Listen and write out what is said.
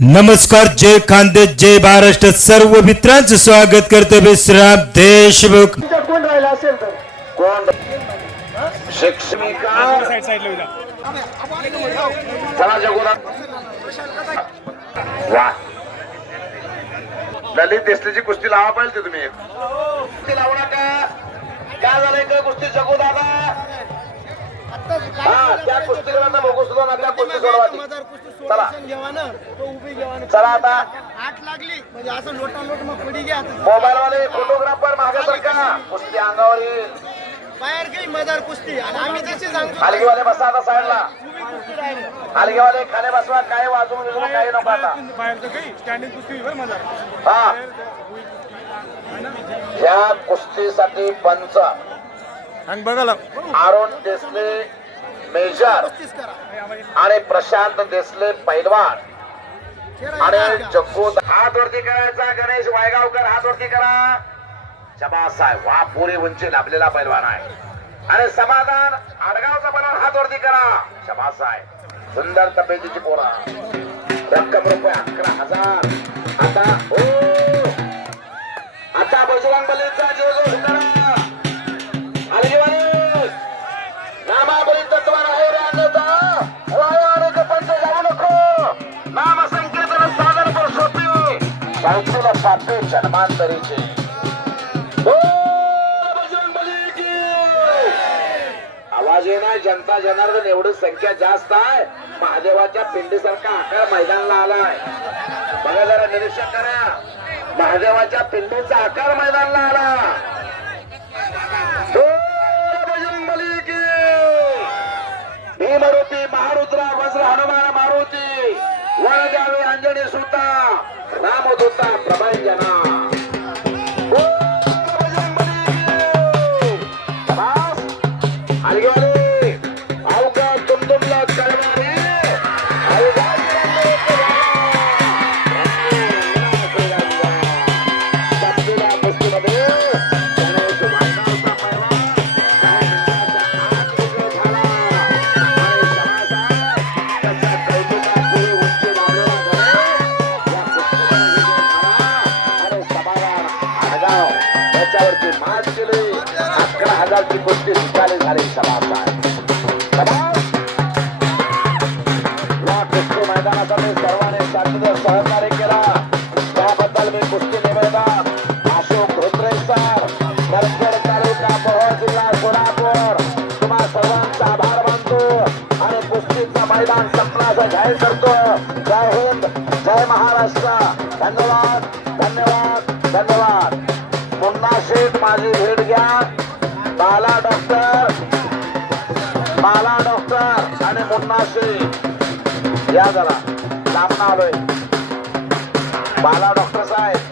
नमस्कार जय खानदेश जय महाराष्ट्र. सर्व मित्रांचं स्वागत करतो विश्राम देशमुख. कोण राहिला असेल तर कोण शिक्षिका चला जगोदा वा ललित देसलेची कुस्ती लावा पाहिजे तुम्ही. एक. कुस्ती लावू नका काय झालंय का कुस्ती जगू दादा हा त्या कुस्तीला बघू सुद्धा ना त्या कुस्ती सोडवा चला. चला आता. आठ लागली म्हणजे असं लोटा लोट मग पडी घ्या मोबाईल वाले फोटोग्राफर मागे सरका कुस्ती अंगावर येईल. बाहेर काही मदार कुस्ती. आणि आम्ही जशी सांगतो. हलगीवाले बसा आता साईडला. हलगीवाले खाणे बसवा काय वाजवून बिजवून काही नको आता. स्टँडिंग कुस्ती हा. या कुस्तीसाठी पंच. आणि अरुण देसले मेजर आणि प्रशांत देसले पैलवान. आणि जग्गू हात वरती करायचा गणेश वायगावकर हात वरती करा. शबास साहेब वा पुरी उंची लाभलेला पैलवान आहे. आणि समाधान आडगावचा पैलवान हात वरती करा. शबास साहेब सुंदर तब्येतीची पोरा. रक्कम रुपये अकरा हजार. आता हो. साहित्याला सापे जन्मांतरीचे आवाज येणार जनता जनार्दन एवढी संख्या जास्त आहे. महादेवाच्या पिंडीसारखा आकार मैदानाला आलाय. बघा जरा निरीक्षण करा. महादेवाच्या पिंडीचा आकार मैदानाला आला. भीमरूपी महारुद्रा वज्र हनुमान मारुती वर अंजनी सुता त्याच्यावरती मात केले. अकरा हजारची गोष्टी सुटाली झाले शबासबाई. शबास. या सर्वांनी साथीदार सहकार्य केला. त्याबद्दल मी कुस्ती निवेदन. अशोक धोत्रे सर करखेड तालुका मोहोळ जिल्हा सोलापूर. तुम्हा सर्वांचा आभार मानतो आणि कुस्तीचा मैदान संपला जाहीर करतो. जय हिंद जय महाराष्ट्र. धन्यवाद. माझी भेट घ्या. बाला डॉक्टर. बाला डॉक्टर आणि मुन्नाशी. या जरा. लांब आलोय. बाला डॉक्टर साहेब.